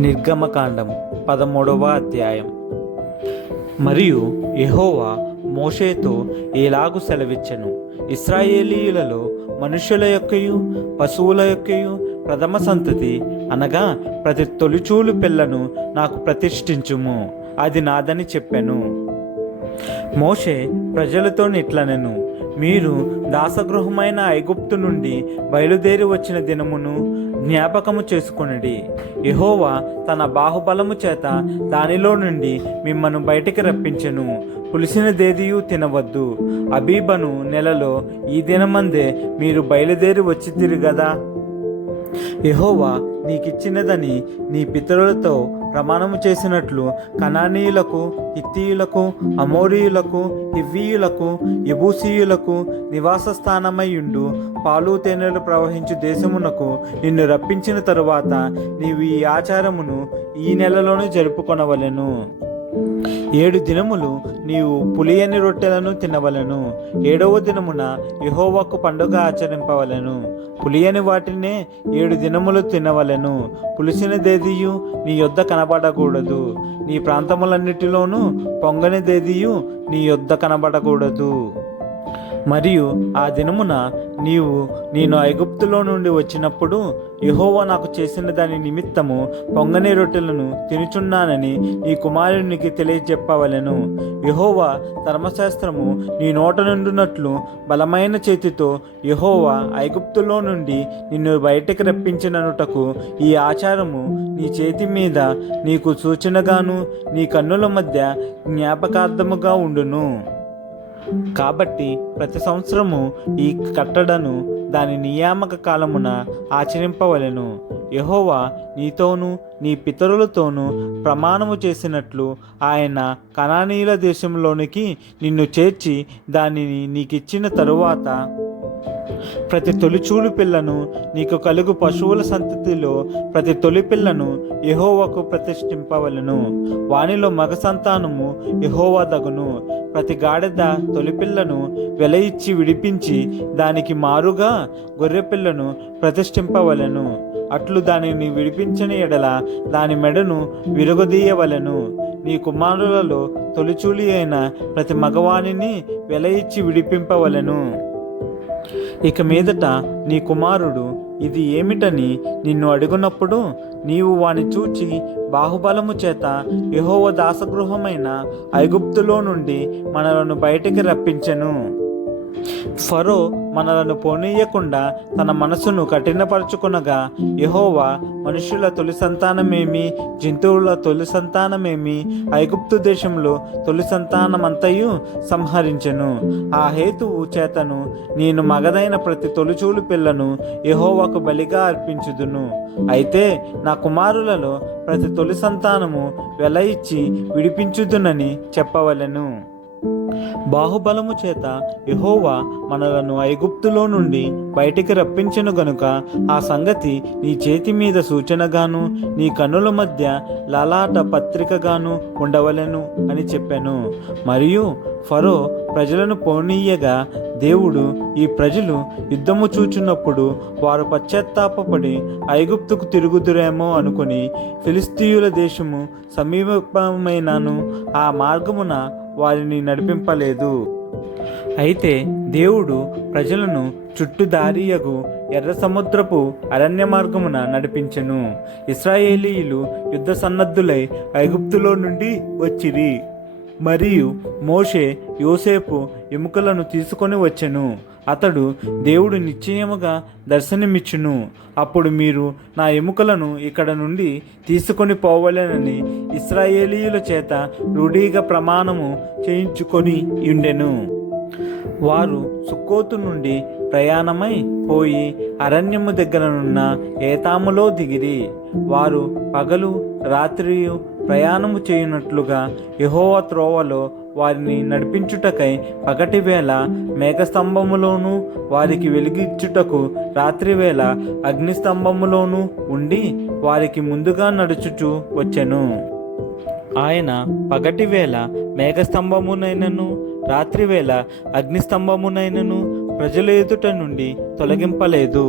నిర్గమకాండము 13వ అధ్యాయం. మరియు యెహోవా మోషేతో ఇలాగు సెలవిచ్చెను, ఇశ్రాయేలీయులలో మనుష్యుల యొక్కయు పశువుల యొక్కయు ప్రథమ సంతతి అనగా ప్రతి తొలిచూలు పిల్లను నాకు ప్రతిష్ఠించుము, అది నాదని చెప్పెను. మోషే ప్రజలతో ఇట్లనెను, మీరు దాసగృహమైన ఐగుప్తు నుండి బయలుదేరి వచ్చిన దినమును జ్ఞాపకము చేసుకొనుడి. యెహోవా తన బాహుబలము చేత దానిలో నుండి మిమ్మను బయటికి రప్పించెను. పులిసినదేదియు తినవద్దు. అబీబను నెలలో ఈ దినమందే మీరు బయలుదేరి వచ్చితిరి గదా. యెహోవా నీకిచ్చినదని నీ పితరులతో ప్రమాణము చేసినట్లు కనానీయులకు, హిత్తీయులకు, అమోరీయులకు, హివ్వీయులకు, యెబూసీయులకు నివాస స్థానమయ్యుండు పాలు తేనెలు ప్రవహించు దేశమునకు నిన్ను రప్పించిన తరువాత నీవు ఈ ఆచారమును ఈ నెలలోనే జరుపుకొనవలెను. 7 దినములు నీవు పులియని రొట్టెలను తినవలెను. 7వ దినమున యెహోవాకు పండుగ ఆచరింపవలెను. పులియని వాటినే 7 దినములు తినవలెను. పులిసినదేదియు నీ యొద్ద కనబడకూడదు. నీ ప్రాంతములన్నిటిలోనూ పొంగనిదేదియు నీ యొద్ద కనబడకూడదు. మరియు ఆ దినమున నేను ఐగుప్తులో నుండి వచ్చినప్పుడు యెహోవా నాకు చేసిన దాని నిమిత్తము పొంగని రొట్టెలను తినుచున్నానని నీ కుమారునికి తెలియజెప్పవలెను. యెహోవా ధర్మశాస్త్రము నీ నోట నుండునట్లు బలమైన చేతితో యెహోవా ఐగుప్తులో నుండి నిన్ను బయటికి రప్పించిననుటకు ఈ ఆచారము నీ చేతి మీద నీకు సూచనగాను నీ కన్నుల మధ్య జ్ఞాపకార్థముగా ఉండును. కాబట్టి ప్రతి సంవత్సరము ఈ కట్టడను దాని నియామక కాలమున ఆచరింపవలెను. యెహోవా నీతోనూ నీ పితరులతోనూ ప్రమాణము చేసినట్లు ఆయన కనానీయుల దేశంలోనికి నిన్ను చేర్చి దానిని నీకిచ్చిన తరువాత ప్రతి తొలిచూలు పిల్లను నీకు కలుగు పశువుల సంతతిలో ప్రతి తొలి పిల్లను యెహోవాకు ప్రతిష్ఠింపవలెను. వానిలో మగ సంతానము యెహోవా దగును. ప్రతి గాడిద తొలిపిల్లను వెల ఇచ్చి విడిపించి దానికి మారుగా గొర్రెపిల్లను ప్రతిష్ఠింపవలెను. అట్లు దానిని విడిపించని ఎడల దాని మెడను విరగదీయవలెను. నీ కుమారులలో తొలిచూలి అయిన ప్రతి మగవానిని వెల ఇచ్చి విడిపింపవలెను. ఇక మీదట నీ కుమారుడు ఇది ఏమిటని నిన్ను అడుగునప్పుడు నీవు వాని చూచి బాహుబలము చేత యెహోవా దాసగృహమైన ఐగుప్తులో నుండి మనలను బయటికి రప్పించెను. ఫరో మనలను పోనీయకుండా తన మనసును కఠినపరచుకొనగా యెహోవా మనుషుల తొలి సంతానమేమి, జంతువుల తొలి సంతానమేమి, ఐగుప్తు దేశంలో తొలి సంతానమంతయు సంహరించెను. ఆ హేతువు చేతను నేను మగదైన ప్రతి తొలిచూలు పిల్లను యెహోవాకు బలిగా అర్పించుదును. అయితే నా కుమారులలో ప్రతి తొలి సంతానము వెల ఇచ్చి విడిపించుదునని చెప్పవలెను. బాహుబలము చేత యెహోవా మనలను ఐగుప్తులో నుండి బయటికి రప్పించెను గనుక ఆ సంగతి నీ చేతి మీద సూచనగాను నీ కన్నుల మధ్య లలాట పత్రికగాను ఉండవలెను అని చెప్పాను. మరియు ఫరో ప్రజలను పోనీయగా దేవుడు ఈ ప్రజలు యుద్ధము చూచున్నప్పుడు వారు పశ్చాత్తాపపడి ఐగుప్తుకు తిరుగుదురేమో అనుకుని ఫిలిస్తీయుల దేశము సమీపమైనను ఆ మార్గమున వారిని నడిపింపలేదు. అయితే దేవుడు ప్రజలను చుట్టుదారియగు ఎర్ర సముద్రపు అరణ్య మార్గమున నడిపించెను. ఇశ్రాయేలీయులు యుద్ధ సన్నద్ధులై ఐగుప్తులో నుండి వచ్చిరి. మరియు మోషే యోసేపు ఎముకలను తీసుకొని వచ్చెను. అతడు దేవుడు నిశ్చయముగా దర్శనమిచ్చును. అప్పుడు మీరు నా ఎముకలను ఇక్కడ నుండి తీసుకొని పోవలెనని ఇశ్రాయేలీయుల చేత రూఢిగా ప్రమాణము చేయించుకొని ఉండెను. వారు సుక్కోతు నుండి ప్రయాణమై పోయి అరణ్యము దగ్గరనున్న ఏతాములో దిగిరి. వారు పగలు రాత్రియు ప్రయాణము చేయునట్లుగా యెహోవా త్రోవలో వారిని నడిపించుటకై పగటివేళ మేఘస్తంభములోను వారికి వెలుగిచ్చుటకు రాత్రివేళ అగ్నిస్తంభములోను ఉండి వారికి ముందుగా నడుచుచూ వచ్చెను. ఆయన పగటివేళ మేఘస్తంభమునైనను రాత్రివేళ అగ్నిస్తంభమునైనను ప్రజల ఎదుట నుండి తొలగింపలేదు.